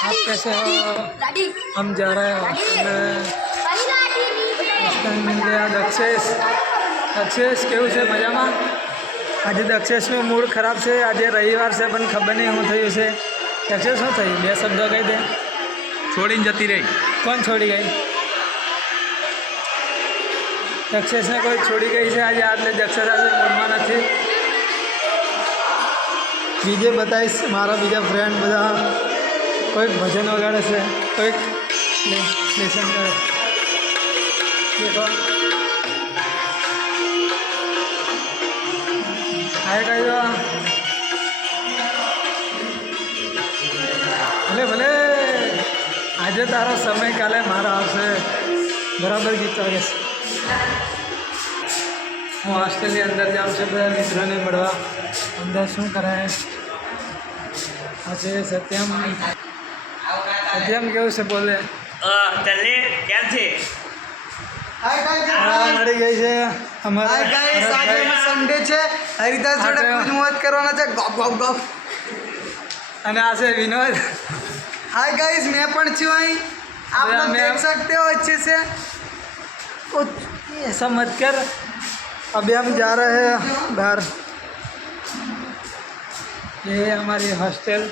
आप कैसे हो? हम जा रहे हैं मिल गया दक्षेश। दक्षेश केवुं छे? मजामां? आज दक्षेशનું મૂડ ખરાબ છે। આજે રવિવાર છે પણ ખબર નહીં શું થયું છે। દક્ષેશ શું થયું? બે શબ્દો કહી દે। છોડીને જતી રહી। કોણ છોડી ગઈ? દક્ષેશને કોઈ છોડી ગઈ છે આજે, એટલે દક્ષેશ આજે મૂડમાં નથી। બીજે બતાવીશ મારા બીજા ફ્રેન્ડ બધા કોઈક ભજન વગાડે છે, કોઈક લેસન કરે। દેખો હાય કહી દો। ભલે ભલે આજે તારો સમય કાલે મારા આવશે। બરાબર ગીત વાગે છે। હું હોસ્ટેલની અંદર જાઉં છું બધા મિત્રોને મળવા। અંદર શું કરે આજે સત્યમ? સત્યમ કેવું છે બોલે? તને કેમ છે? મળી ગઈ છે અમારા સન્ડે છે। હરિદાસ જોડે કુછ મોજ કરવાના છે। ગોપ ગોપ ગોપ। અને આ છે વિનોદ। हाय गाइस, मैं पण छू आई। आप लोग देख सकते हो अच्छे से। ऐसा मत कर। अभी हम जा रहे हैं बाहर। ये है हमारी हॉस्टल।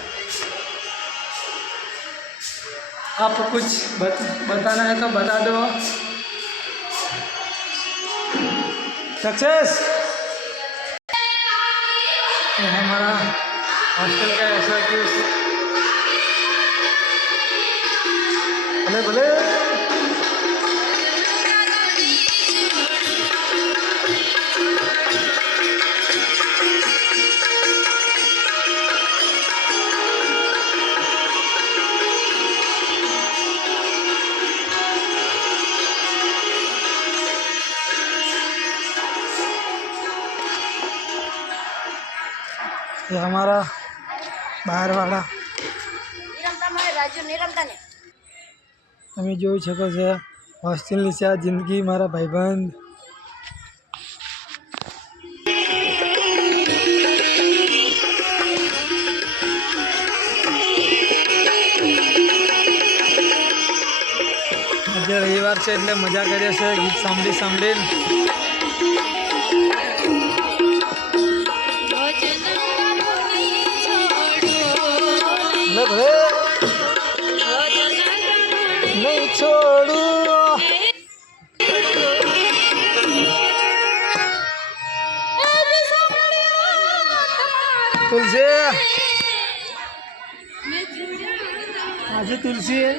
आपको कुछ बताना है तो बता दो। सक्सेस ये है हमारा हॉस्टल का ऐसा क्यूज। भले भले ये हमारा बाहर वाला તમે જોઈ શકો છો હોસ્ટેલની છે આ જિંદગી। મારા ભાઈબંધ આજે રવિવાર છે એટલે મજા કરીએ છે ગીત સાંભળી સાંભળીને। नहीं छोड़ू तुलसी। आज तुलसी है।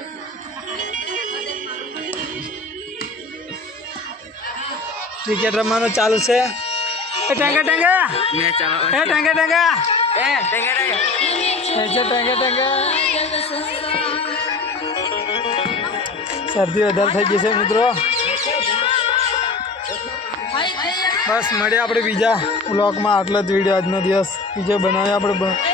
क्रिकेट रमવાનો ચાલુ છે। એ ટેંગે ટેંગે મેચ ચાલુ એ ટેંગે ટેંગે એ ટેંગે ટેંગે એ ટેંગે ટેંગે। શરદી વધારે થઈ ગઈ છે મિત્રો। બસ મળીએ આપણે બીજા બ્લોગમાં। આટલો જ વિડીયો આજનો દિવસ બીજો બનાવીએ આપણે।